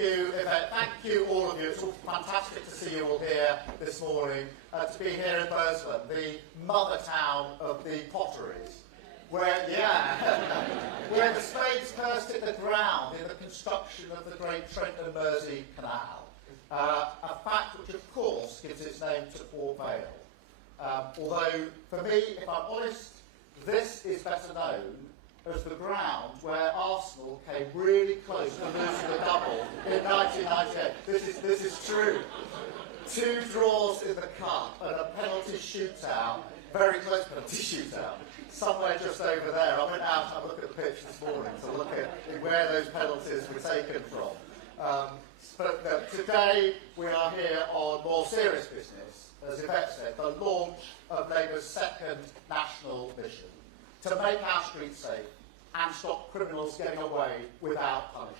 you, Yvette. Thank you, all of you. It's all fantastic to see you all here this morning, to be here in Burslem, the mother town of the potteries, where the spades first hit the ground in the construction of the great Trent and Mersey Canal, a fact which, of course, gives its name to Port Vale. Although, for me, if I'm honest, this is better known as the ground where Arsenal came really close to losing the double in 1998. This is true. 2 draws in the cup and a penalty shootout, very close penalty shootout, somewhere just over there. I went out and had a look at the pitch this morning to look at where those penalties were taken from. But today we are here on more serious business, as Yvette said, the launch of Labour's second national mission, to make our streets safe and stop criminals getting away without punishment.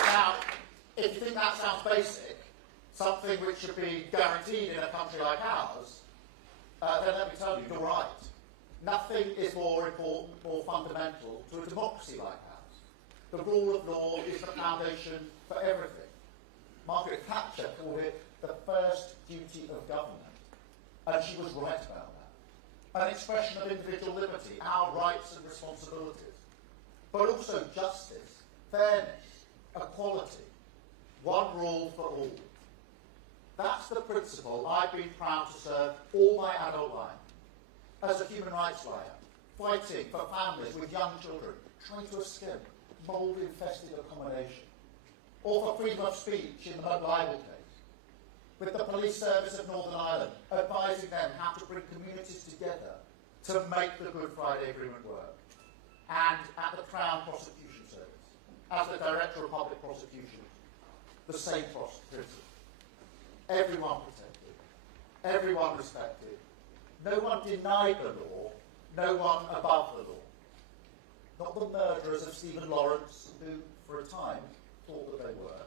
Now, if you think that sounds basic, something which should be guaranteed in a country like ours, then let me tell you, you're right. Nothing is more important, more fundamental to a democracy like ours. The rule of law is the foundation for everything. Margaret Thatcher called it the first duty of government, and she was right about that. An expression of individual liberty, our rights and responsibilities, but also justice, fairness, equality, one rule for all. That's the principle I've been proud to serve all my adult life. As a human rights lawyer, fighting for families with young children trying to escape mould-infested accommodation, or for freedom of speech in the libel case, with the police service of Northern Ireland advising them how to bring communities together to make the Good Friday Agreement work, and at the Crown Prosecution Service, as the Director of Public Prosecution, the same principle. Everyone protected, everyone respected, no one denied the law, no one above the law. Not the murderers of Stephen Lawrence, who, for a time, thought that they were.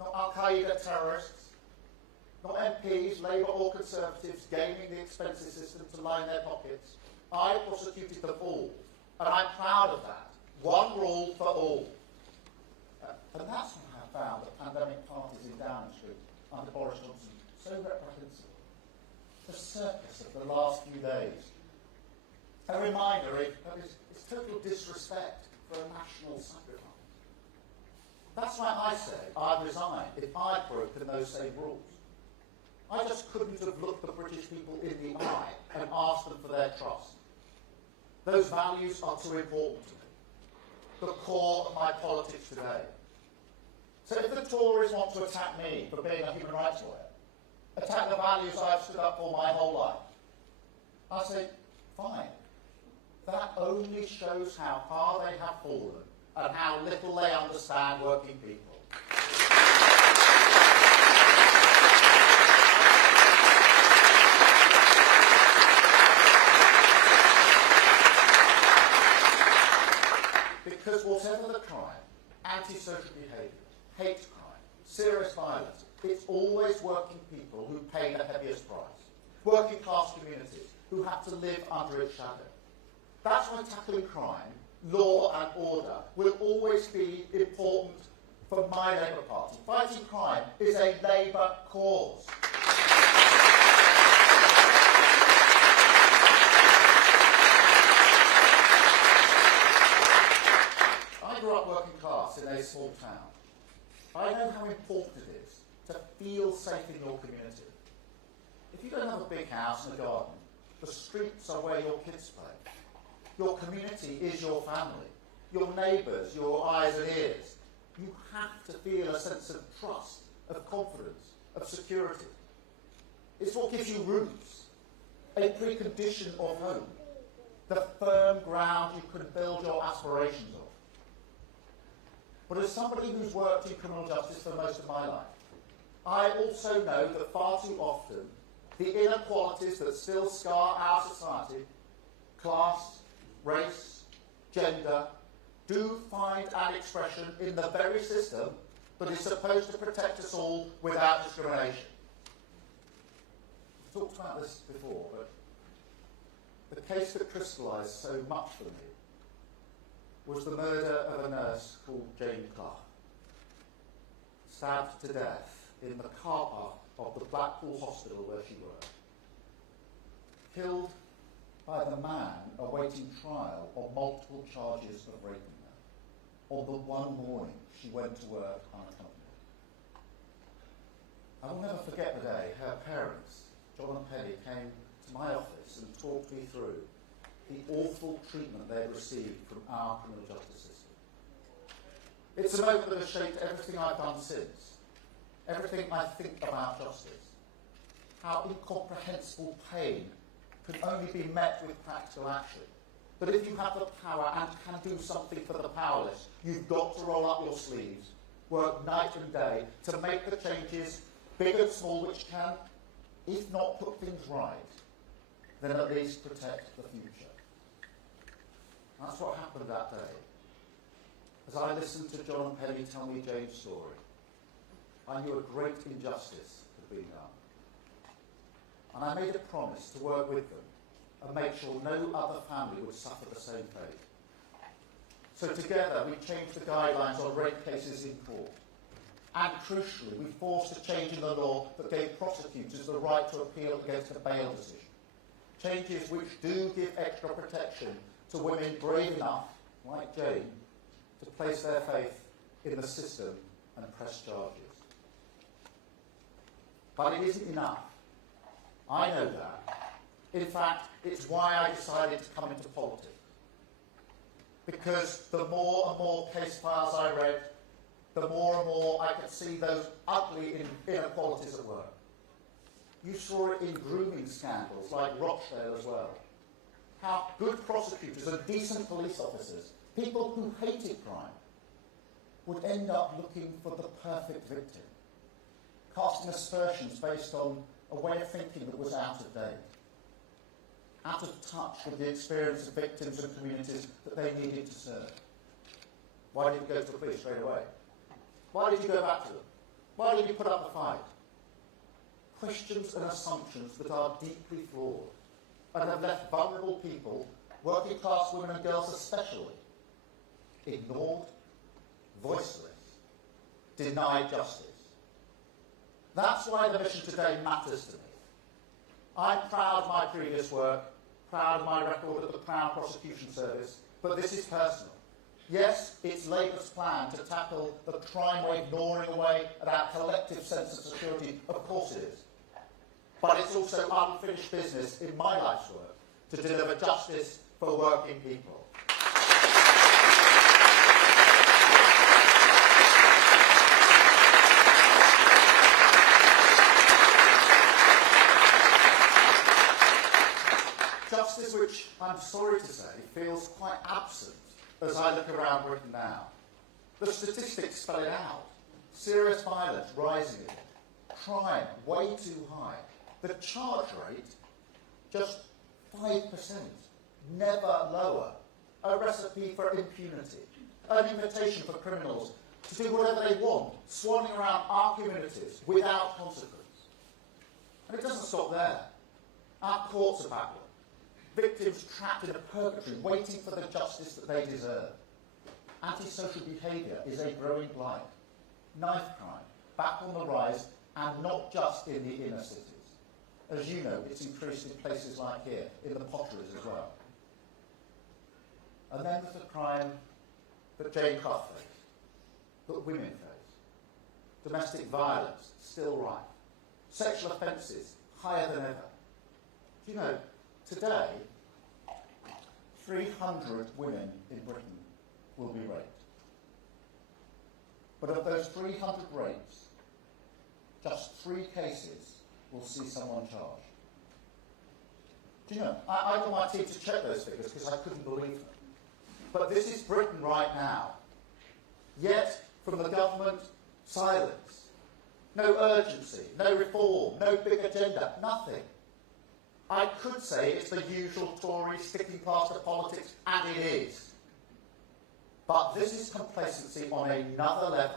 Not Al-Qaeda terrorists. Not MPs, Labour or Conservatives, gaming the expenses system to line their pockets. I prosecuted them all, and I'm proud of that. One rule for all. And that's when I found the pandemic parties in Downing Street under Boris Johnson so reprehensible. The circus of the last few days. A reminder of its total disrespect for a national sacrifice. That's why I say I'd resign if I'd broken those same rules. I just couldn't have looked the British people in the eye and asked them for their trust. Those values are too important to me. The core of my politics today. So if the Tories want to attack me for being a human rights lawyer, attack the values I've stood up for my whole life, I say, fine. That only shows how far they have fallen and how little they understand working people. Because whatever the crime, antisocial behaviour, hate crime, serious violence, it's always working people who pay the heaviest price. Working class communities who have to live under its shadow. That's why tackling crime, law and order will always be important for my Labour Party. Fighting crime is a Labour cause. I grew up working class in a small town. I know how important it is to feel safe in your community. If you don't have a big house and a garden, the streets are where your kids play. Your community is your family, your neighbours, your eyes and ears. You have to feel a sense of trust, of confidence, of security. It's what gives you roots, a precondition of home, the firm ground you can build your aspirations on. But as somebody who's worked in criminal justice for most of my life, I also know that far too often the inequalities that still scar our society, class, race, gender, do find an expression in the very system that is supposed to protect us all without discrimination. I've talked about this before, but the case that crystallised so much for me was the murder of a nurse called Jane Clough, stabbed to death in the car park of the Blackpool hospital where she worked, killed by the man awaiting trial on multiple charges of raping her on the one morning she went to work unaccompanied. I will never forget the day her parents, John and Penny, came to my office and talked me through the awful treatment they had received from our criminal justice system. It's a moment that has shaped everything I've done since, everything I think about justice, how incomprehensible pain can only be met with practical action. But if you have the power and can do something for the powerless, you've got to roll up your sleeves, work night and day to make the changes, big and small, which can, if not put things right, then at least protect the future. That's what happened that day. As I listened to John and Penny tell me Jane's story, I knew a great injustice had been done. And I made a promise to work with them and make sure no other family would suffer the same fate. So together we changed the guidelines on rape cases in court. And crucially, we forced a change in the law that gave prosecutors the right to appeal against a bail decision. Changes which do give extra protection to women brave enough, like Jane, to place their faith in the system and press charges. But it isn't enough. I know that. In fact, it's why I decided to come into politics. Because the more and more case files I read, the more and more I could see those ugly inequalities at work. You saw it in grooming scandals like Rochdale as well. How good prosecutors and decent police officers, people who hated crime, would end up looking for the perfect victim, casting aspersions based on a way of thinking that was out of date, out of touch with the experience of victims and communities that they needed to serve. Why did you go to the police straight away? Why did you go back to them? Why did you put up a fight? Questions and assumptions that are deeply flawed and have left vulnerable people, working class women and girls especially, ignored, voiceless, denied justice. That's why the mission today matters to me. I'm proud of my previous work, proud of my record at the Crown Prosecution Service, but this is personal. Yes, it's Labour's plan to tackle the crime wave gnawing away at our collective sense of security. Of course it is. But it's also unfinished business in my life's work to deliver justice for working people. Justice which, I'm sorry to say, feels quite absent as I look around Britain now. The statistics spell it out. Serious violence rising again. Crime way too high. The charge rate, just 5%. Never lower. A recipe for impunity. An invitation for criminals to do whatever they want, swanning around our communities without consequence. And it doesn't stop there. Our courts are backward. Victims trapped in a purgatory, waiting for the justice that they deserve. Antisocial behaviour is a growing blight. Knife crime, back on the rise, and not just in the inner cities. As you know, it's increased in places like here, in the potteries as well. And then there's the crime that Jane Clough faced, that women face. Domestic violence, still rife. Sexual offences, higher than ever. Do you know, today, 300 women in Britain will be raped. But of those 300 rapes, just 3 cases will see someone charged. Do you know, I got my team to check those figures because I couldn't believe them. But this is Britain right now. Yet, from the government, silence. No urgency, no reform, no big agenda, nothing. I could say it's the usual Tory sticking plaster politics, and it is. But this is complacency on another level.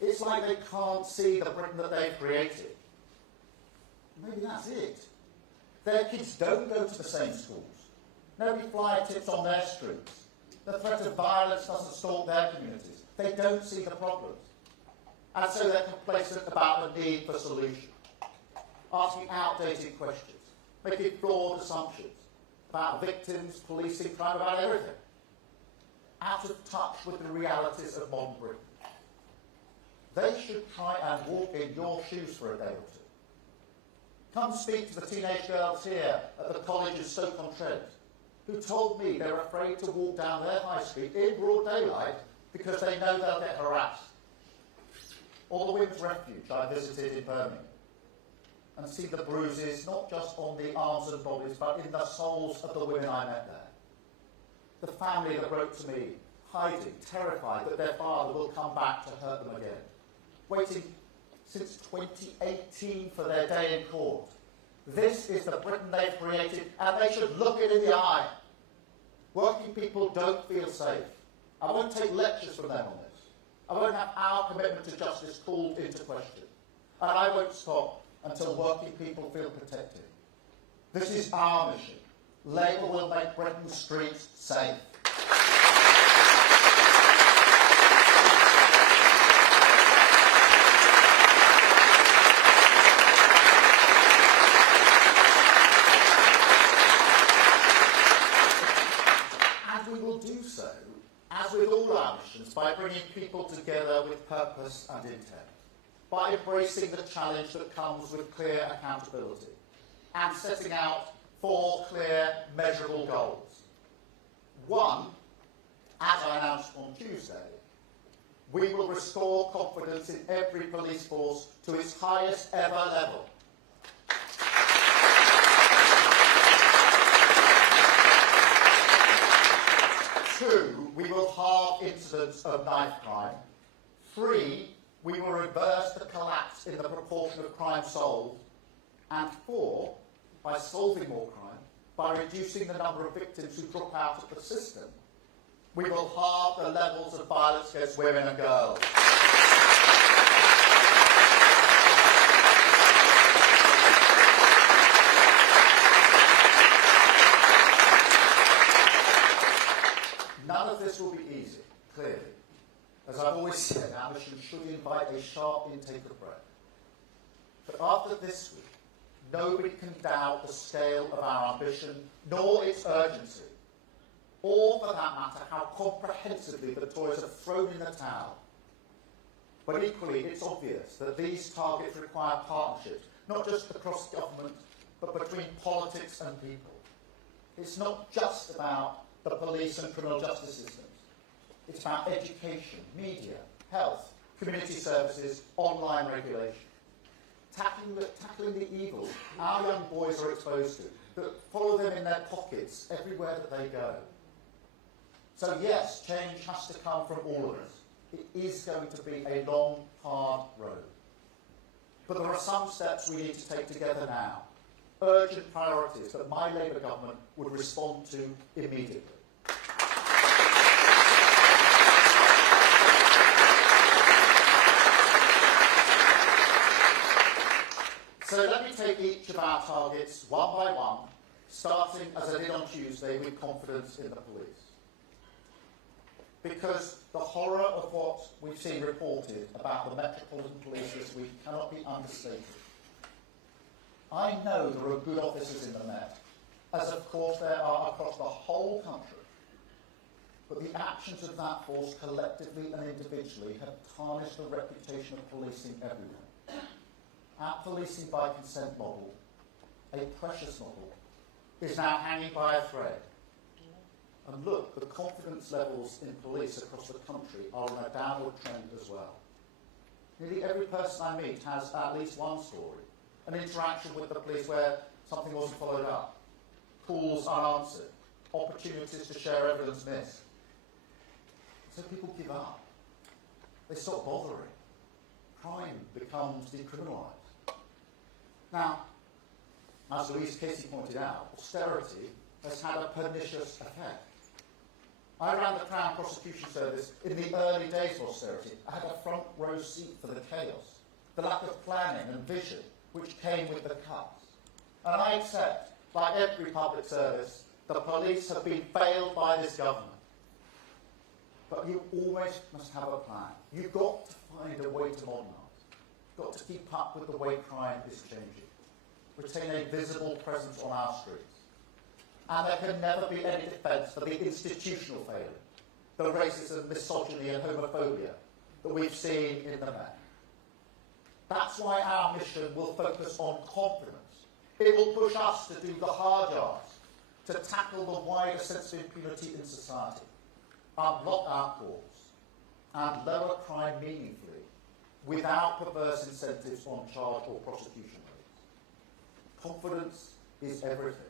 It's like they can't see the Britain that they've created. Maybe that's it. Their kids don't go to the same schools. Nobody fly tips on their streets. The threat of violence doesn't stalk their communities. They don't see the problems. And so they're complacent about the need for solution, asking outdated questions, making flawed assumptions about victims, policing, crime, about everything, out of touch with the realities of modern Britain. They should try and walk in your shoes for a day or two. Come speak to the teenage girls here at the college in Stoke-on-Trent who told me they're afraid to walk down their high street in broad daylight because they know they'll get harassed. Or the Women's Refuge I visited in Birmingham and see the bruises not just on the arms and bodies but in the souls of the women I met there. The family that wrote to me, hiding, terrified that their father will come back to hurt them again, waiting since 2018 for their day in court. This is the Britain they've created, and they should look it in the eye. Working people don't feel safe. I won't take lectures from them on this. I won't have our commitment to justice called into question. And I won't stop until working people feel protected. This is our mission. Labour will make Britain's streets safe. And we will do so, as with all our missions, by bringing people together with purpose and intent, by embracing the challenge that comes with clear accountability, and setting out 4 clear, measurable goals. 1, as I announced on Tuesday, we will restore confidence in every police force to its highest ever level. 2, we will halve incidents of knife crime. 3, we will reverse the collapse in the proportion of crime solved. And 4, by solving more crime, by reducing the number of victims who drop out of the system, we will halve the levels of violence against women and girls. None of this will be easy, clearly. As I've always said, our mission should invite a sharp intake of breath. But after this week, nobody can doubt the scale of our ambition, nor its urgency, or, for that matter, how comprehensively the Tories have thrown in the towel. But equally, it's obvious that these targets require partnerships, not just across government, but between politics and people. It's not just about the police and criminal justice systems. It's about education, media, health, community services, online regulation. Tackling the evils our young boys are exposed to, that follow them in their pockets everywhere that they go. So yes, change has to come from all of us. It is going to be a long, hard road. But there are some steps we need to take together now. Urgent priorities that my Labour government would respond to immediately. So let me take each of our targets one by one, starting, as I did on Tuesday, with confidence in the police. Because the horror of what we've seen reported about the Metropolitan Police this week cannot be understated. I know there are good officers in the Met, as of course there are across the whole country. But the actions of that force collectively and individually have tarnished the reputation of policing everywhere. Our policing by consent model, a precious model, is now hanging by a thread. And look, the confidence levels in police across the country are on a downward trend as well. Nearly every person I meet has at least one story, an interaction with the police where something wasn't followed up, calls unanswered, opportunities to share evidence missed. So people give up. They stop bothering. Crime becomes decriminalised. Now, as Baroness Casey pointed out, austerity has had a pernicious effect. I ran the Crown Prosecution Service in the early days of austerity. I had a front row seat for the chaos, the lack of planning and vision which came with the cuts. And I accept like every public service, the police have been failed by this government. But you always must have a plan. You've got to find a way to modernise. You've got to keep up with the way crime is changing. Retain a visible presence on our streets. And there can never be any defence for the institutional failure, the racism, misogyny and homophobia that we've seen in the Met. That's why our mission will focus on confidence. It will push us to do the hard yards, to tackle the wider sense of impunity in society, unlock our courts, and lower crime meaningfully without perverse incentives on charge or prosecution rates. Confidence is everything.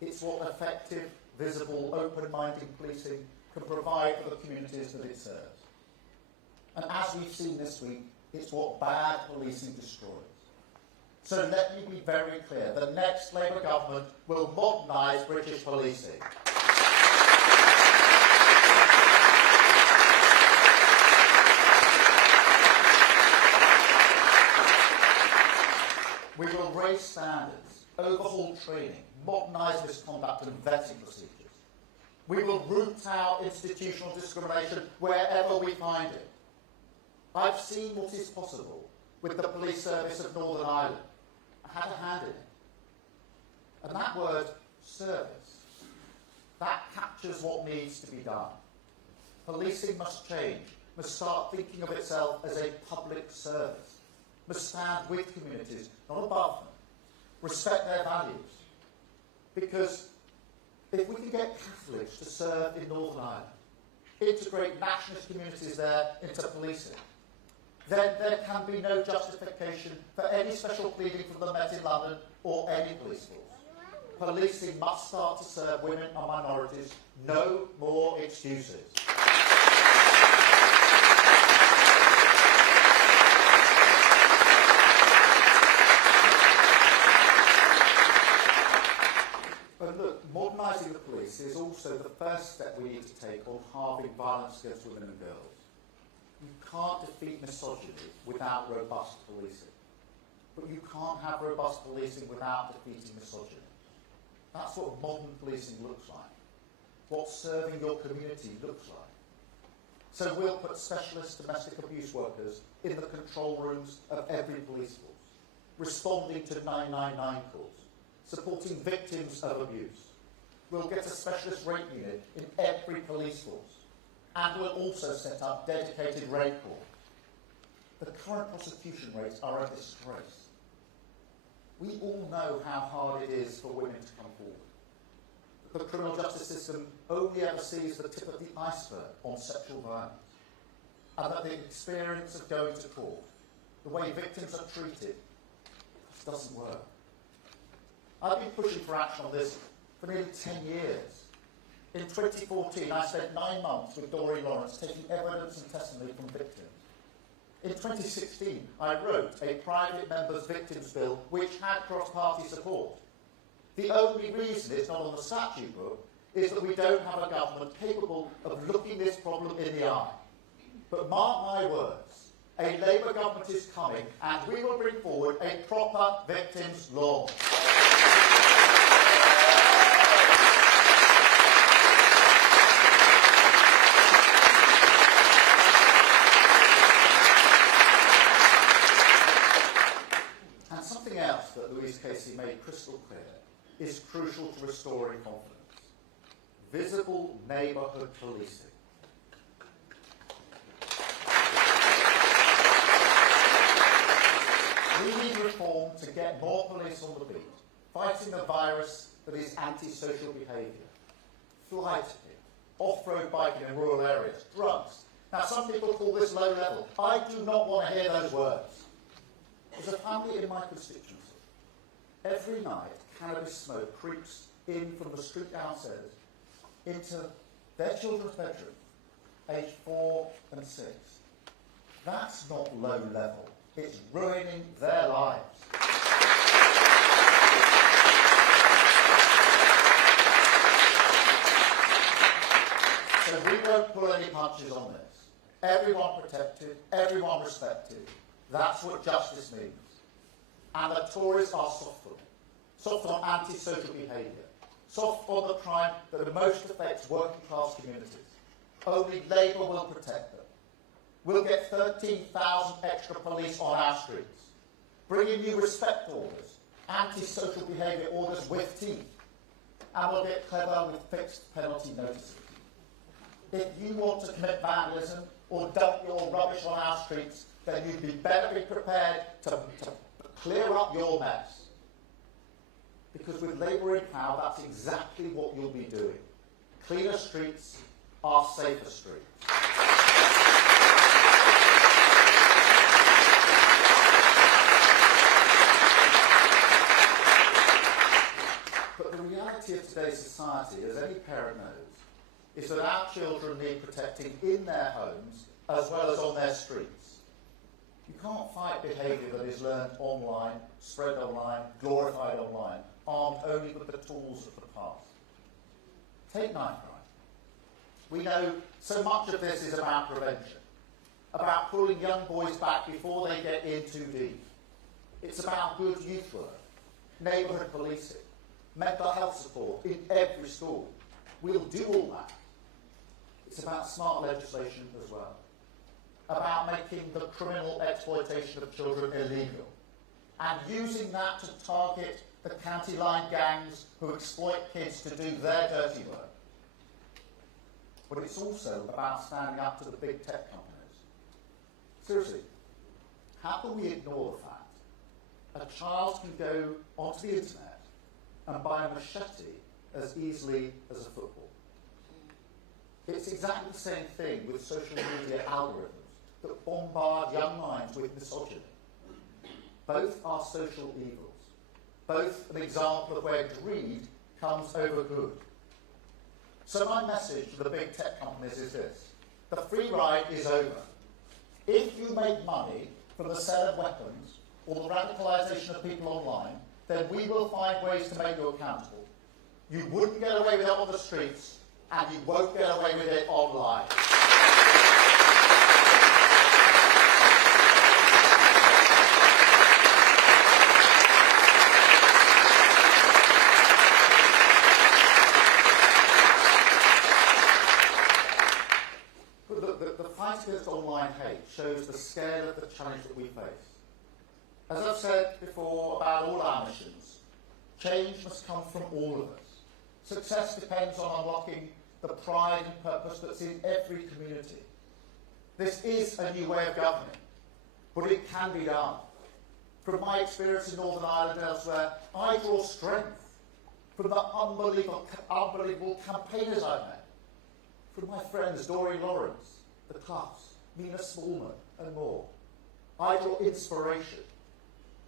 It's what effective, visible, open-minded policing can provide for the communities that it serves. And as we've seen this week, it's what bad policing destroys. So let me be very clear, the next Labour government will modernise British policing. We will raise standards, overhaul training, modernise misconduct and vetting procedures. We will root out institutional discrimination wherever we find it. I've seen what is possible with the police service of Northern Ireland. I had a hand in it. And that word, service, that captures what needs to be done. Policing must change, must start thinking of itself as a public service, must stand with communities, not above them, respect their values. Because if we can get Catholics to serve in Northern Ireland, integrate nationalist communities there into policing, then there can be no justification for any special pleading from the Met in London or any police force. Policing must start to serve women and minorities. No more excuses. But look, modernising the police is also the first step we need to take on halving violence against women and girls. You can't defeat misogyny without robust policing. But you can't have robust policing without defeating misogyny. That's what modern policing looks like. What serving your community looks like. So we'll put specialist domestic abuse workers in the control rooms of every police force, responding to 999 calls, supporting victims of abuse. We'll get a specialist rape unit in every police force. And we'll also set up dedicated rape court. The current prosecution rates are a disgrace. We all know how hard it is for women to come forward. The criminal justice system only ever sees the tip of the iceberg on sexual violence. And that the experience of going to court, the way victims are treated, just doesn't work. I've been pushing for action on this for nearly 10 years. In 2014, I spent 9 months with Doreen Lawrence taking evidence and testimony from victims. In 2016, I wrote a private member's victims bill which had cross-party support. The only reason it's not on the statute book is that we don't have a government capable of looking this problem in the eye. But mark my words, a Labour government is coming and we will bring forward a proper victims law. Casey made crystal clear is crucial to restoring confidence. Visible neighbourhood policing. We need reform to get more police on the beat, fighting the virus that is antisocial behaviour, fly tipping, off-road biking in rural areas, drugs. Now some people call this low level. I do not want to hear those words. There's a family in my constituency. Every night, cannabis smoke creeps in from the street downstairs into their children's bedroom, aged 4 and 6. That's not low level. It's ruining their lives. So we won't pull any punches on this. Everyone protected, everyone respected. That's what justice means. And the Tories are soft on it. soft on antisocial behaviour, soft on the crime that most affects working class communities. Only Labour will protect them. We'll get 13,000 extra police on our streets, bringing new respect orders, antisocial behaviour orders with teeth, and we'll get clever with fixed penalty notices. If you want to commit vandalism or dump your rubbish on our streets, then you'd be better be prepared to clear up your mess. Because with Labour in power, that's exactly what you'll be doing. Cleaner streets are safer streets. But the reality of today's society, as any parent knows, is that our children need protecting in their homes as well as on their streets. You can't fight behaviour that is learned online, spread online, glorified online, armed only with the tools of the past. Take knife crime. We know so much of this is about prevention, about pulling young boys back before they get in too deep. It's about good youth work, neighbourhood policing, mental health support in every school. We'll do all that. It's about smart legislation as well, about making the criminal exploitation of children illegal, and using that to target the county line gangs who exploit kids to do their dirty work. But it's also about standing up to the big tech companies. Seriously, how can we ignore the fact a child can go onto the internet and buy a machete as easily as a football? It's exactly the same thing with social media algorithms that bombard young minds with misogyny. Both are social evils. Both an example of where greed comes over good. So my message to the big tech companies is this. The free ride is over. If you make money from the sale of weapons or the radicalisation of people online, then we will find ways to make you accountable. You wouldn't get away with it on the streets, and you won't get away with it online. But the fight against online hate shows the scale of the challenge that we face. As I've said before about all our missions, change must come from all of us. Success depends on unlocking the pride and purpose that's in every community. This is a new way of governing, but it can be done. From my experience in Northern Ireland and elsewhere, I draw strength from the unbelievable campaigners I've met, from my friends Doreen Lawrence, the Cloughs, Mina Smallman and more. I draw inspiration.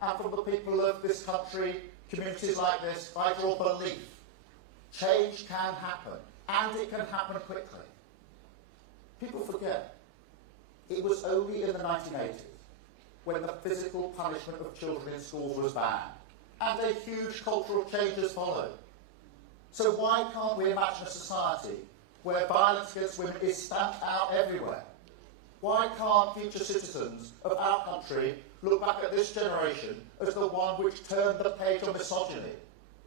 And from the people of this country, communities like this, I draw belief. Change can happen, and it can happen quickly. People forget, it was only in the 1980s when the physical punishment of children in schools was banned, and a huge cultural change has followed. So why can't we imagine a society where violence against women is stamped out everywhere? Why can't future citizens of our country look back at this generation as the one which turned the page on misogyny,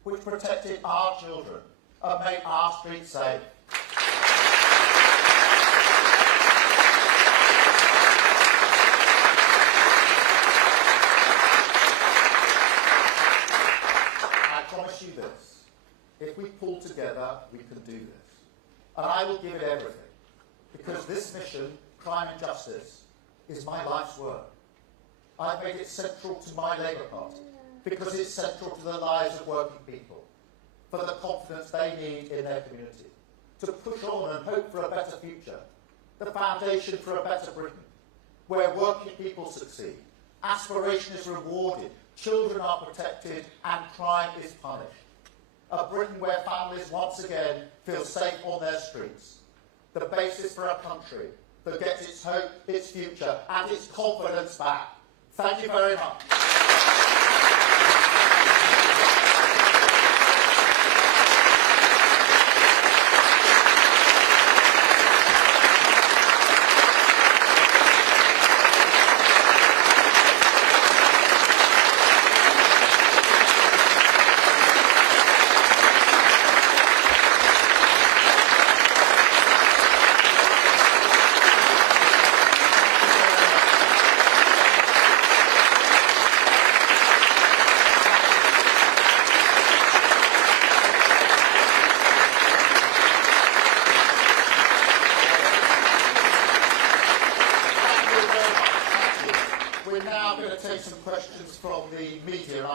which protected our children and made our streets safe? I promise you this. If we pull together, we can do this. And I will give it everything. Because this mission, crime and justice, is my life's work. I've made it central to my Labour Party because it's central to the lives of working people, for the confidence they need in their community, to push on and hope for a better future, the foundation for a better Britain, where working people succeed, aspiration is rewarded, children are protected and crime is punished. A Britain where families once again feel safe on their streets. The basis for a country that gets its hope, its future and its confidence back. Thank you very much.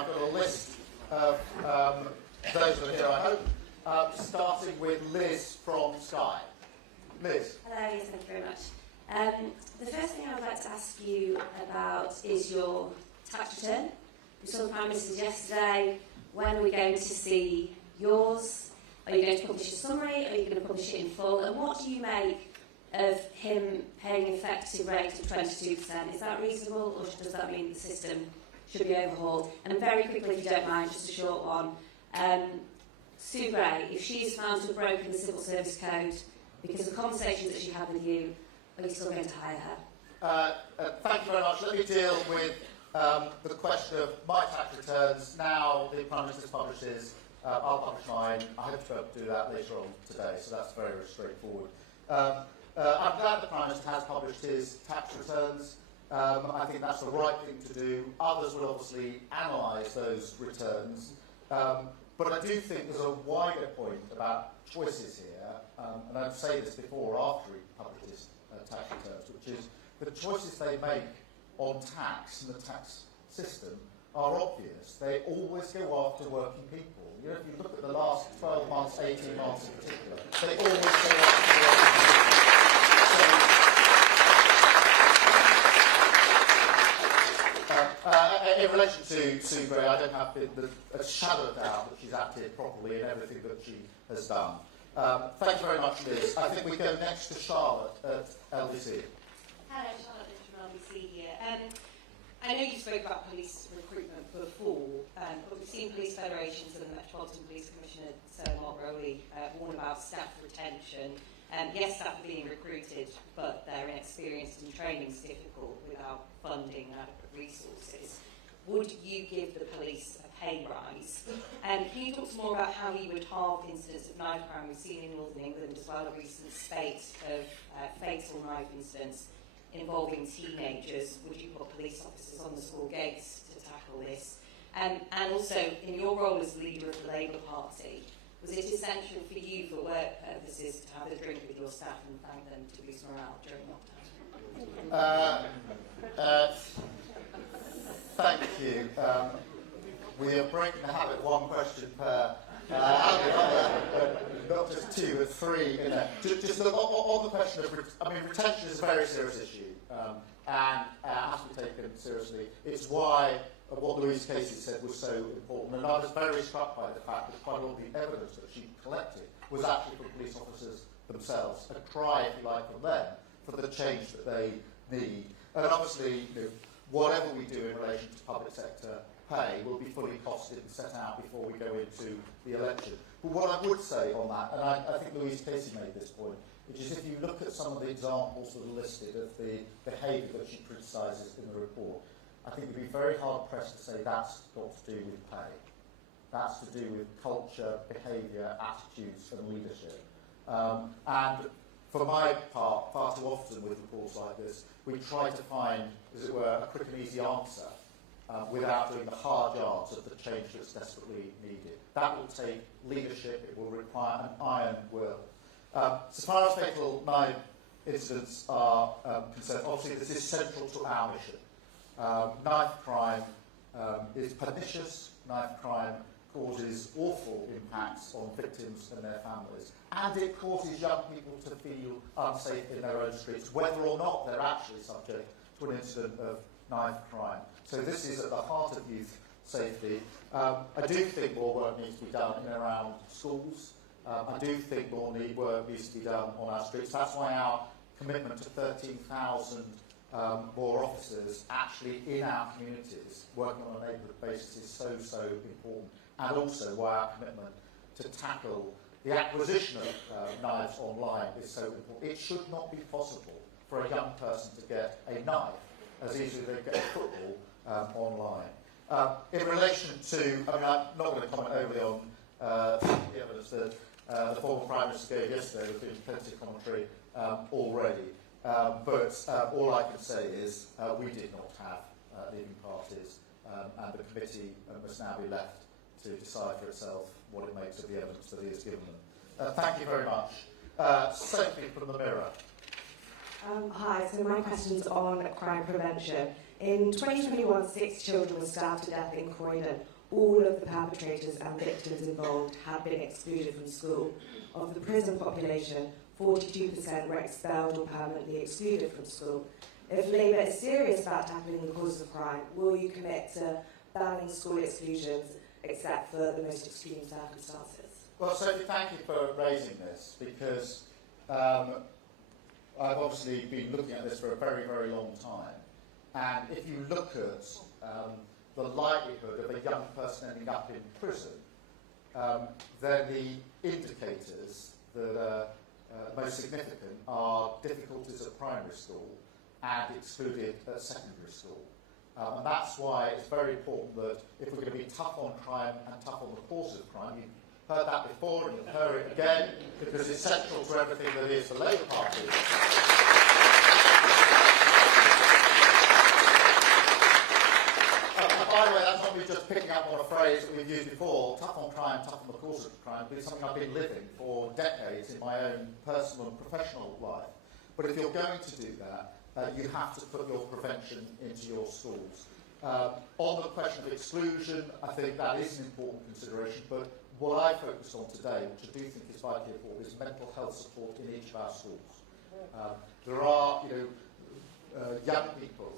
I've got a list of those that are here, I hope, starting with Liz from Sky. Liz. Hello, yes, thank you very much. The first thing I would like to ask you about is your tax return. We saw the Prime Minister's yesterday. When are we going to see yours? Are you going to publish a summary? Are you going to publish it in full? And what do you make of him paying an effective rate of 22%? Is that reasonable, or does that mean the system should be overhauled? And very quickly, if you don't mind, just a short one. Sue Gray, if she is found to have broken the Civil Service Code because of conversations that she had with you, are you still going to hire her? Thank you very much. Let me deal with the question of my tax returns. Now the Prime Minister publishes, I'll publish mine. I hope to be able to do that later on today, so that's very, very straightforward. I'm glad the Prime Minister has published his tax returns. I think that's the right thing to do. Others will obviously analyse those returns. But I do think there's a wider point about choices here, and I'd say this before or after he publishes tax returns, which is the choices they make on tax and the tax system are obvious. They always go after working people. You know, if you look at the last 12 months, 18 months in particular, they always go after working people. In relation to Sue Gray, I don't have a shadow of doubt that she's acted properly in everything that she has done. Thank you very much, Liz. I think we go next to Charlotte at LBC. Hello, Charlotte from LBC here. I know you spoke about police recruitment before, but we've seen police federations and the Metropolitan Police Commissioner, Sir Mark Rowley, warn about staff retention. Yes, staff are being recruited, but their inexperience and training is difficult without funding and adequate resources. Would you give the police a pay rise? Can you talk some more about how you would halve incidents of knife crime we've seen in Northern England, as well as a recent spate of fatal knife incidents involving teenagers? Would you put police officers on the school gates to tackle this? And also, in your role as leader of the Labour Party, was it essential for you, for work purposes, to have a drink with your staff and thank them to boost morale during lockdown? Thank you. We are breaking the habit, one question per not just two, but three. Just on the question of, retention is a very serious issue, and has to be taken seriously. It's why what Louise Casey said was so important, and I was very struck by the fact that quite a lot of the evidence that she collected was actually from police officers themselves, a cry, if you like, from them for the change that they need. And obviously, whatever we do in relation to public sector pay will be fully costed and set out before we go into the election. But what I would say on that, and I think Louise Casey made this point, which is if you look at some of the examples that are listed of the behaviour that she criticises in the report, I think you'd be very hard-pressed to say that's got to do with pay. That's to do with culture, behaviour, attitudes and leadership. And for my part, far too often with reports like this, we try to find, as it were, a quick and easy answer without doing the hard yards of the change that's desperately needed. That will take leadership, it will require an iron will. So far as fatal knife incidents are concerned, obviously this is central to our mission. Knife crime is pernicious. Knife crime causes awful impacts on victims and their families. And it causes young people to feel unsafe in their own streets, whether or not they're actually subject to an incident of knife crime. So this is at the heart of youth safety. I do think more work needs to be done in and around schools. I do think more work needs to be done on our streets. That's why our commitment to 13,000 more officers actually in our communities, working on a neighbourhood basis, is so, so important. And also why our commitment to tackle the acquisition of knives online is so important. It should not be possible for a young person to get a knife as easily as they get a football online. In relation to, I'm not going to comment overly on the evidence that the former Prime Minister gave yesterday. There's been plenty of commentary already. But all I can say is we did not have leaving parties, and the committee must now be left to decide for itself what it makes of the evidence that he has given them. Thank you very much. Sophie from the Mirror. Hi, so my question's on crime prevention. In 2021, 6 children were stabbed to death in Croydon. all of the perpetrators and victims involved had been excluded from school. Of the prison population, 42% were expelled or permanently excluded from school. If Labour is serious about tackling the causes of crime, will you commit to banning school exclusions except for the most extreme circumstances? Well, Sophie, thank you for raising this, because I've obviously been looking at this for a very, very long time. And if you look at the likelihood of a young person ending up in prison, then the indicators that are most significant are difficulties at primary school and excluded at secondary school. And that's why it's very important that if we're going to be tough on crime and tough on the causes of crime, you've heard that before and you'll hear it again, because it's central to everything that is the Labour Party. By the way, that's not me just picking up on a phrase that we've used before, tough on crime, tough on the causes of crime, but it's something I've been living for decades in my own personal and professional life. But if you're going to do that, you have to put your prevention into your schools. On the question of exclusion, I think that is an important consideration, but what I focused on today, which I do think is vitally important, is mental health support in each of our schools. There are, young people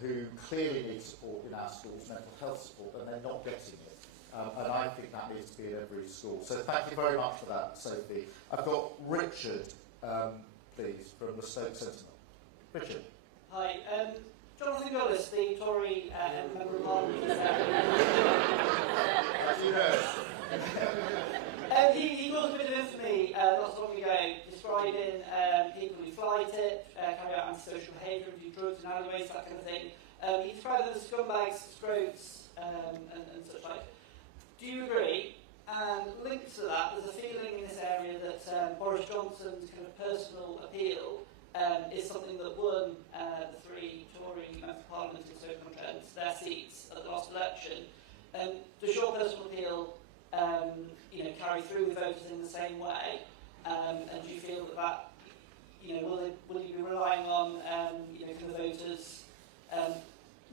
who clearly need support in our schools, mental health support, and they're not getting it. And I think that needs to be in every school. So thank you very much for that, Sophie. I've got Richard, please, from the Stoke Sentinel. Richard. Hi. Jonathan Gullis, the Tory Member of Parliament. As you know. He caused a bit of infamy not so long ago, describing people who fly tip, carry out antisocial behaviour, do drugs in alleyways, that kind of thing. He described them as scumbags, scroats, and such like. Do you agree? And linked to that, there's a feeling in this area that Boris Johnson's kind of personal appeal is something that won the three Tory members of Parliament in Stoke-on-Trent their seats at the last election. Does your personal appeal carry through with voters in the same way? And do you feel that will you be relying on kind of voters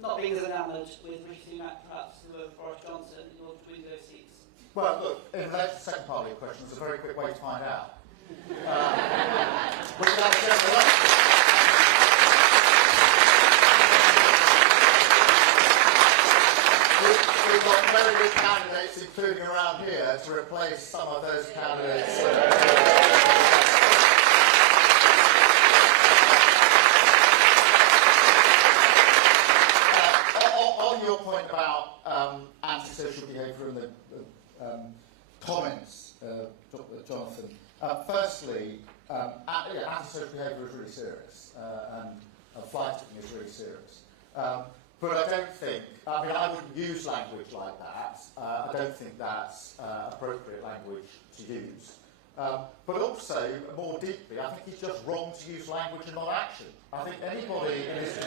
not being as enamoured with Rishi Sunak perhaps who are Boris Johnson in order to win those seats? Well, look, in relation to the second part of your question, there's a very quick way to find out. We've got very good candidates, including around here, to replace some of those candidates. On your point about antisocial behaviour and the comments, Jonathan, firstly, antisocial behaviour is really serious, and fly tipping is really serious. But I don't think, I wouldn't use language like that. I don't think that's appropriate language to use. But also, more deeply, I think he's just wrong to use language and not action. I think anybody in his...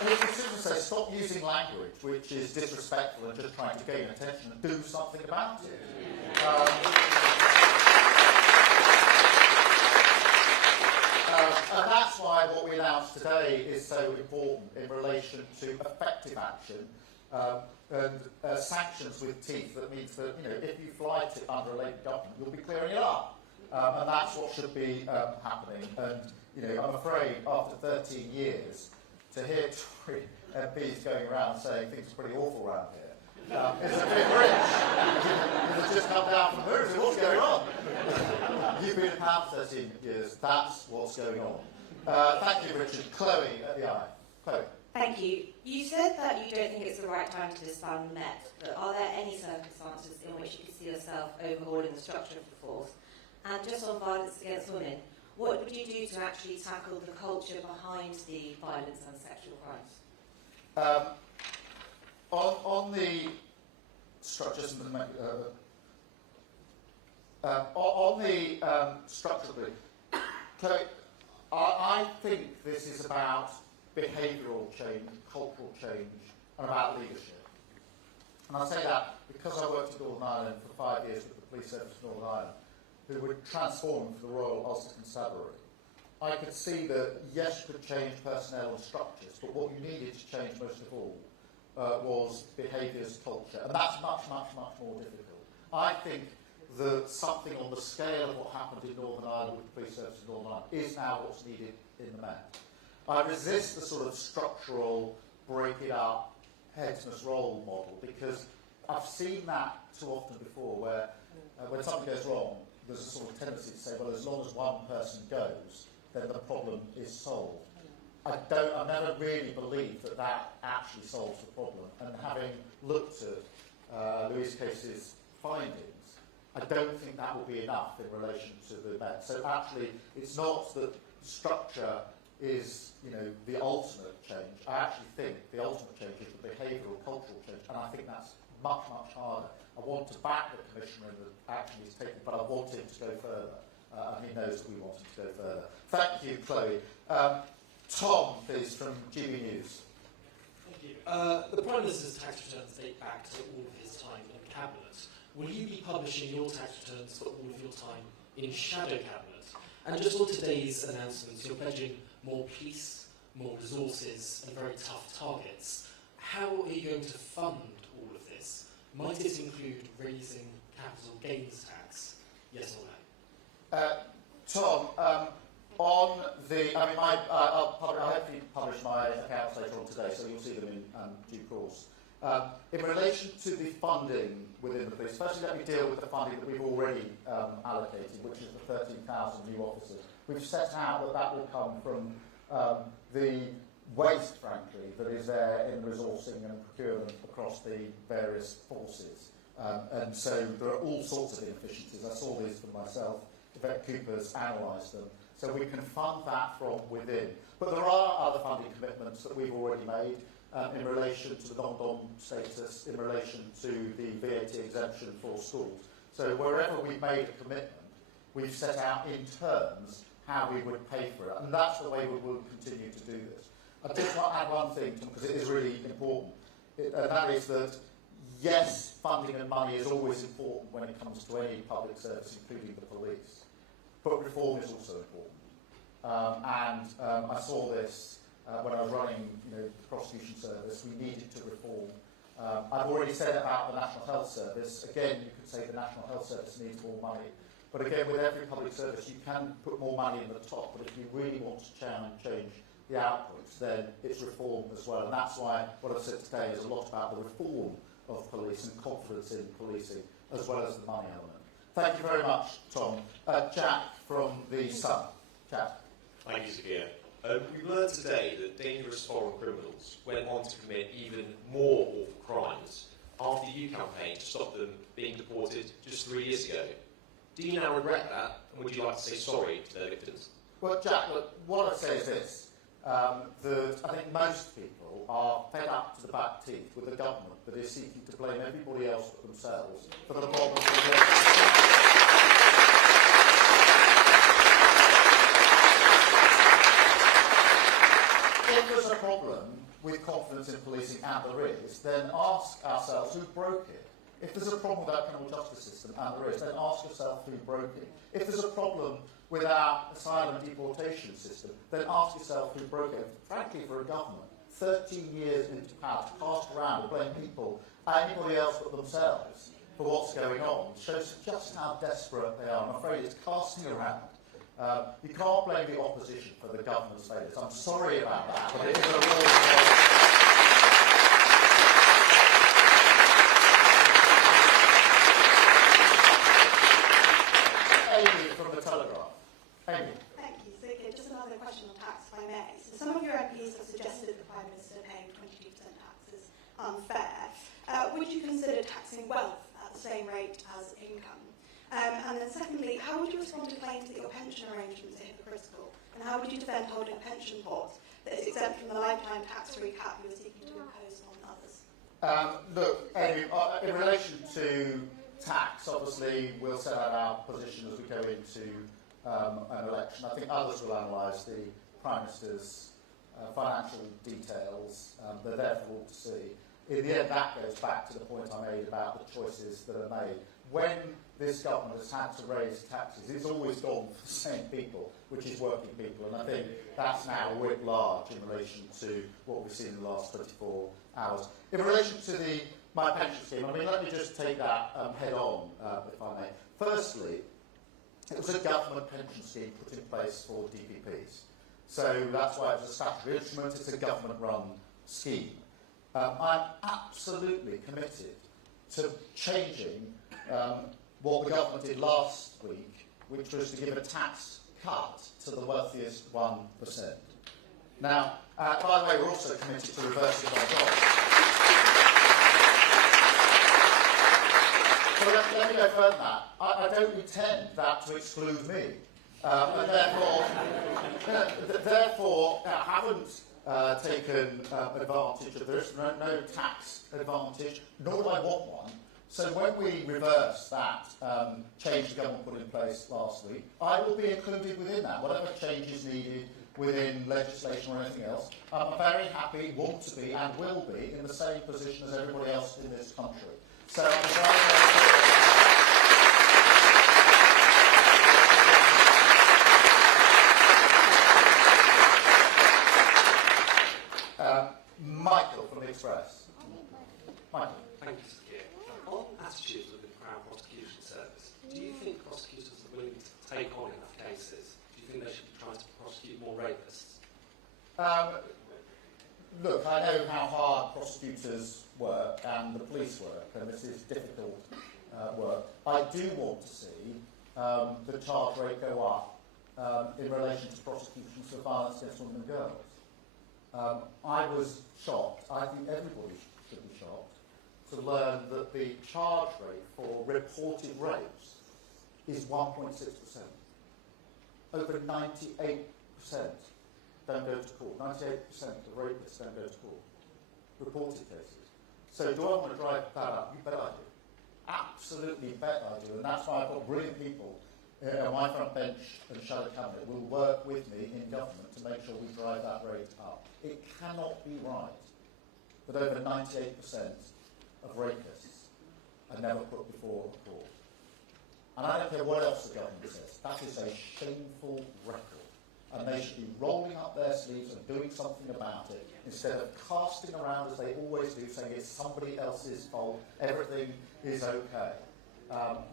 His decision says stop using language which is disrespectful and just trying to gain attention and do something about it. And that's why what we announced today is so important in relation to effective action and sanctions with teeth. That means that if you fly it under a Labour government, you'll be clearing it up, and that's what should be happening. And I'm afraid after 13 years, to hear Tory MPs going around saying things are pretty awful around here is a bit rich. It's just come down from the roof. What's going on? You've been in power for 13 years. That's what's going on. Thank you, Richard. Chloe at the eye. Chloe. Thank you. You said that you don't think it's the right time to disband the Met, but are there any circumstances in which you could see yourself overhauling the structure of the force? And just on violence against women, what would you do to actually tackle the culture behind the violence and sexual crimes? On the structure, Chloe, I think this is about behavioural change, cultural change, and about leadership. And I say that because I worked in Northern Ireland for 5 years with the police service of Northern Ireland, who were transformed for the Royal Ulster Constabulary. I could see that, yes, you could change personnel and structures, but what you needed to change most of all was behaviours, culture, and that's much, much, much more difficult. I think that something on the scale of what happened in Northern Ireland with the police service in Northern Ireland is now what's needed in the Met. I resist the sort of structural, break it up, headsman's role model, because I've seen that too often before, where when something goes wrong, there's a sort of tendency to say, well, as long as one person goes, then the problem is solved. I've never really believed that that actually solves the problem. And having looked at Louise Casey's findings, I don't think that will be enough in relation to the Met. So actually, it's not that structure is, the ultimate change. I actually think the ultimate change is the behavioural, cultural change, and I think that's much, much harder. I want to back the Commissioner in the action he's taken, but I want him to go further, and he knows that we want him to go further. Thank you, Chloe. Tom, please, from GB News. Thank you. The Prime Minister's tax returns date back to all of his time in Cabinet. Will you be publishing your tax returns for all of your time in Shadow Cabinet? And just on today's announcements, you're pledging more police, more resources, and very tough targets. How are you going to fund all of this? Might it include raising capital gains tax? Yes or no? Tom, on the, I'll hopefully publish my accounts later on today, so you'll see them in due course. In relation to the funding within the police, firstly let me deal with the funding that we've already allocated, which is the 13,000 new officers. We've set out that will come from the waste, frankly, that is there in resourcing and procurement across the various forces. And so there are all sorts of inefficiencies. I saw these for myself. Yvette Cooper's analysed them. So we can fund that from within. But there are other funding commitments that we've already made in relation to the non-dom status, in relation to the VAT exemption for schools. So wherever we've made a commitment, we've set out in terms how we would pay for it. And that's the way we will continue to do this. I just want to add one thing, because it is really important, and that is that, yes, funding and money is always important when it comes to any public service, including the police. But reform is also important. I saw this when I was running the prosecution service. We needed to reform. I've already said about the National Health Service. Again, you could say the National Health Service needs more money. But again, with every public service, you can put more money in the top. But if you really want to change the outputs, then it's reform as well. And that's why what I've said today is a lot about the reform of police and confidence in policing, as well as the money element. Thank you very much, Tom. Jack from The Sun. Jack. Thank you, Zakia. We've learned today that dangerous foreign criminals went on to commit even more awful crimes after you campaigned to stop them being deported just 3 years ago. Do you now regret that, and would you like to say sorry to their victims? Well, Jack, look, what I'd say is this, that I think most people are fed up to the back teeth with a government that is seeking to blame everybody else but themselves for the problems If there's a problem with confidence in policing, and there is, then ask ourselves who broke it. If there's a problem with our criminal justice system, and there is, then ask yourself who broke it. If there's a problem with our asylum and deportation system, then ask yourself who broke it. Frankly, for a government, 13 years into power, to cast around and blame people, anybody else but themselves, for what's going on, shows just how desperate they are. I'm afraid it's casting around. You can't blame the opposition for the government's failures. I'm sorry about that, but it is a real Amy from The Telegraph. Amy. Thank you. So, just another question on tax, if I may. So some of your MPs have suggested the Prime Minister paying 22% tax is unfair. Would you consider taxing wealth at the same rate as income? And then secondly, how would you respond to claims that your pension arrangements are hypocritical? And how would you defend holding a pension pot that is exempt from the lifetime tax-free cap you are seeking to impose on others? Look, Amy, in relation to tax, obviously we'll set out our position as we go into an election. I think others will analyse the Prime Minister's financial details. They're there for all to see. In the end, that goes back to the point I made about the choices that are made. When this government has had to raise taxes, it's always gone for the same people. which is working people. And I think that's now writ large in relation to what we've seen in the last 24 hours. In relation to my pension scheme, I mean, let me just take that head on, if I may. Firstly, it was a government pension scheme put in place for DPPs. So that's why it was a statutory instrument. It's a government-run scheme. I'm absolutely committed to changing what the government did last week, which was to give a tax cut to the wealthiest 1%. Now, by the way, we're also committed to reversing our jobs. But let me go further than that. I don't intend that to exclude me. And therefore, I haven't taken advantage of this, no tax advantage, nor do I want one. So when we reverse that change the government put in place last week, I will be included within that. Whatever change is needed within legislation or anything else, I'm very happy, want to be, and will be in the same position as everybody else in this country. So I'm Michael from the Express. Michael. Thank you, Mr. Keir. On attitudes within the Crown Prosecution Service, do you think prosecutors are willing to take on enough cases? Do you think they should be trying to prosecute more rapists? Look, I know how hard prosecutors work and the police work, and this is difficult work. I do want to see the charge rate go up in relation to prosecutions for violence against women and girls. I was shocked, I think everybody should be shocked, to learn that the charge rate for reported rapes is 1.6%. Over 98% don't go to court. 98% of rapists don't go to court. Reported cases. So do I want to drive that up? You bet I do. Absolutely bet I do. And that's why I've got brilliant people on my front bench and shadow cabinet will work with me in government to make sure we drive that rate up. It cannot be right that over 98% of rapists are never put before a court. And I don't care what else the government says. That is a shameful record. And they should be rolling up their sleeves and doing something about it instead of casting around as they always do, saying it's somebody else's fault, everything is okay.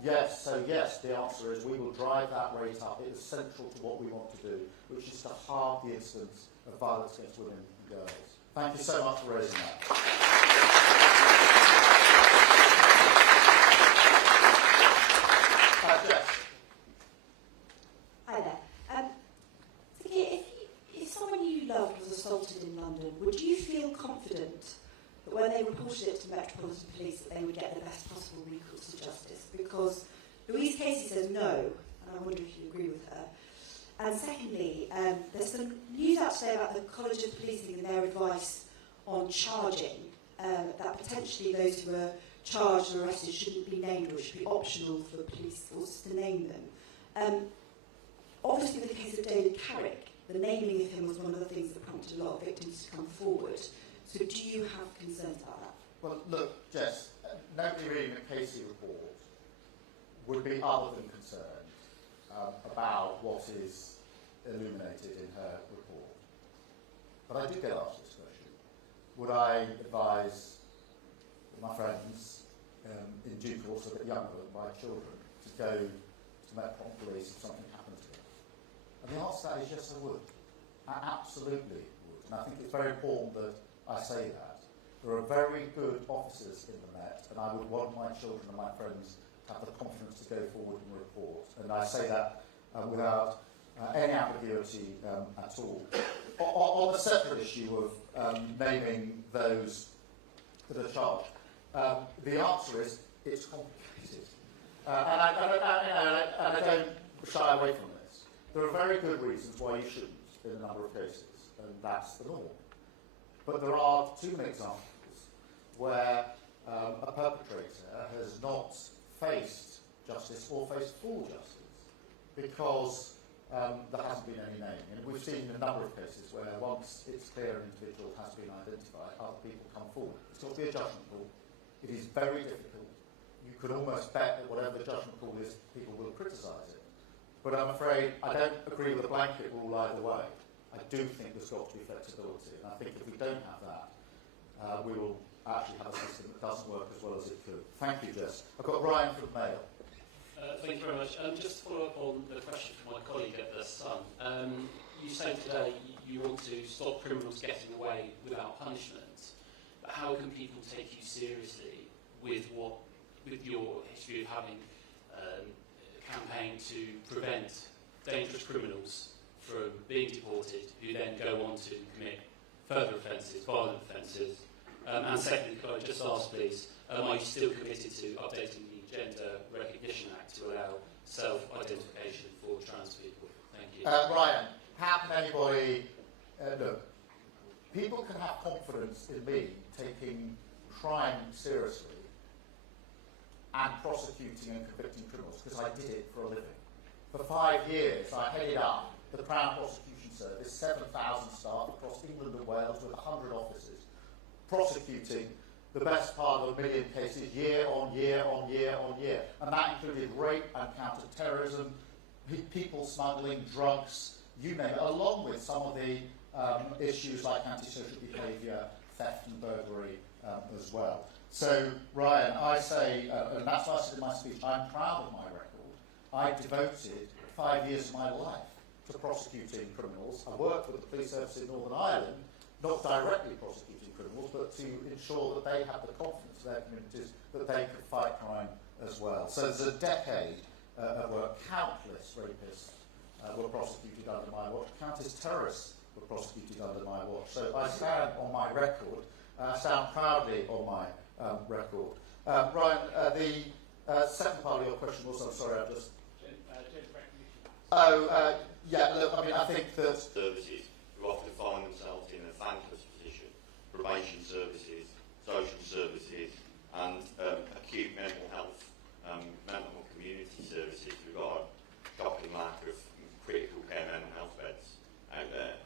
Yes, the answer is we will drive that rate up. It is central to what we want to do, which is to halve the incidence of violence against women and girls. Thank you so much for raising that. Jess. Hi there. If someone you loved was assaulted in London, would you feel confident that when they reported it to Metropolitan Police that they would get the best possible recourse to justice? Because Louise Casey says no, and I wonder if you agree with her. And secondly, there's some news out today about the College of Policing and their advice on charging, that potentially those who are charged or arrested shouldn't be named, or it should be optional for police forces to name them. Obviously, with the case of David Carrick, the naming of him was one of the things that prompted a lot of victims to come forward. So do you have concerns about that? Well, look, Jess, nobody reading the Casey report would be other than concerned about what is illuminated in her report. But I do get asked this question. Would I advise my friends, in due course, a bit younger than my children, to go to Metropolitan Police if something happened to them? And the answer to that is yes, I would. I absolutely would. And I think it's very important that I say that. There are very good officers in the Met, and I would want my children and my friends to have the confidence to go forward and report. And I say that without any ambiguity at all. On the separate issue of naming those that are charged, the answer is it's complicated. And I don't shy away from this. There are very good reasons why you shouldn't in a number of cases, and that's the norm. But there are too many examples where a perpetrator has not faced justice or faced full justice because there hasn't been any naming. And we've seen a number of cases where once it's clear an individual has been identified, other people come forward. It's got to be a judgment call. It is very difficult. You could almost bet that whatever the judgment call is, people will criticise it. But I'm afraid I don't agree with a blanket rule either way. I do think there's got to be flexibility, and I think if we don't have that, we will actually have a system that doesn't work as well as it could. Thank you, Jess. I've got Ryan from Mail. Thank you very much. Just to follow up on the question from my colleague at The Sun, you say today you want to stop criminals getting away without punishment, but how can people take you seriously with your history of having a campaign to prevent dangerous criminals from being deported, who then go on to commit further offences, violent offences? And secondly, could I just ask, please, are you still committed to updating the Gender Recognition Act to allow self-identification for trans people? Thank you. Ryan, how can anybody... look, people can have confidence in me taking crime seriously and prosecuting and convicting criminals, because I did it for a living. For 5 years, I headed up the Crown Prosecution Service, 7,000 staff across England and Wales with 100 offices, prosecuting the best part of 1 million cases year on year on year on year. And that included rape and counter-terrorism, people smuggling, drugs, you name it, along with some of the issues like antisocial behaviour, theft and burglary as well. So, Ryan, I say, and that's what I said in my speech, I'm proud of my record. I devoted 5 years of my life to prosecuting criminals. I worked with the police service in Northern Ireland, not directly prosecuting criminals, but to ensure that they had the confidence of their communities that they could fight crime as well. So there's a decade of work. Countless rapists were prosecuted under my watch. Countless terrorists were prosecuted under my watch. So I stand on my record. I stand proudly on my record. Ryan, the second part of your question was, I'm sorry, I just... yeah, look, I mean, I think that... Services who often find themselves in a thankless position, probation services, social services, and acute mental health, mental health community services. We've got a shocking lack of critical care mental health beds out there.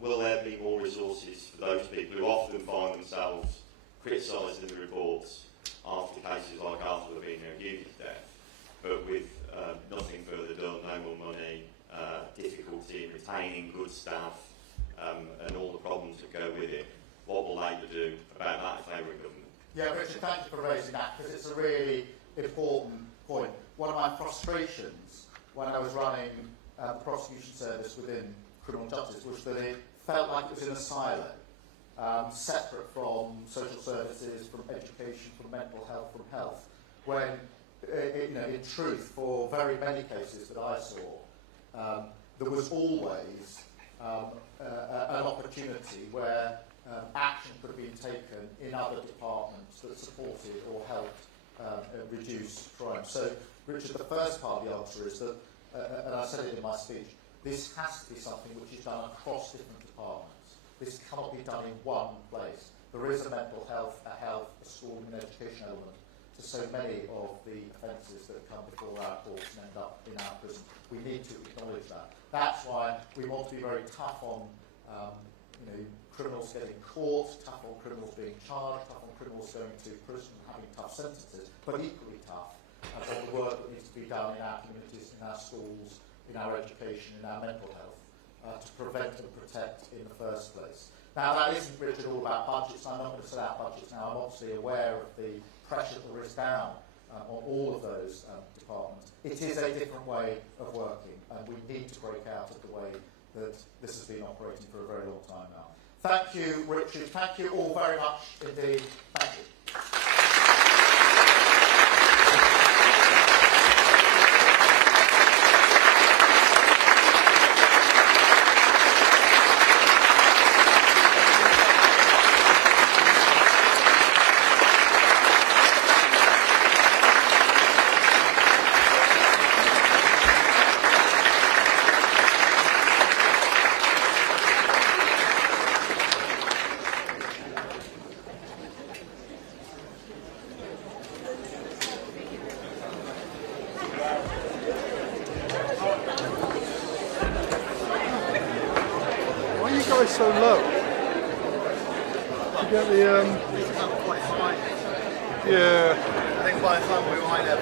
Will there be more resources for those people who often find themselves criticised in the reports after cases like Arthur Lavina and Judith's death, but with nothing further done, no more money, difficulty in retaining good staff, and all the problems that go with it? What will Labour do about that if they were in government? Yeah, Richard, thank you for raising that, because it's a really important point. One of my frustrations when I was running the prosecution service within criminal justice was that it felt like it was in a silo, separate from social services, from education, from mental health, from health, when, in truth, for very many cases that I saw, there was always an opportunity where action could have been taken in other departments that supported or helped reduce crime. So, Richard, the first part of the answer is that, and I said it in my speech, this has to be something which is done across different departments. This cannot be done in one place. There is a mental health, a school and an education element to so many of the offences that come before our courts and end up in our prison. We need to acknowledge that. That's why we want to be very tough on criminals getting caught, tough on criminals being charged, tough on criminals going to prison and having tough sentences, but equally tough on the work that needs to be done in our communities, in our schools, in our education, in our mental health, to prevent and protect in the first place. Now, that isn't, Richard, all about budgets. I'm not going to set out budgets now. I'm obviously aware of the pressure that there is down on all of those departments. It is a different way of working, and we need to break out of the way that this has been operating for a very long time now. Thank you, Richard. Thank you all very much indeed. Thank you. So low. To get the It's up quite high. yeah. I think by the time we wind up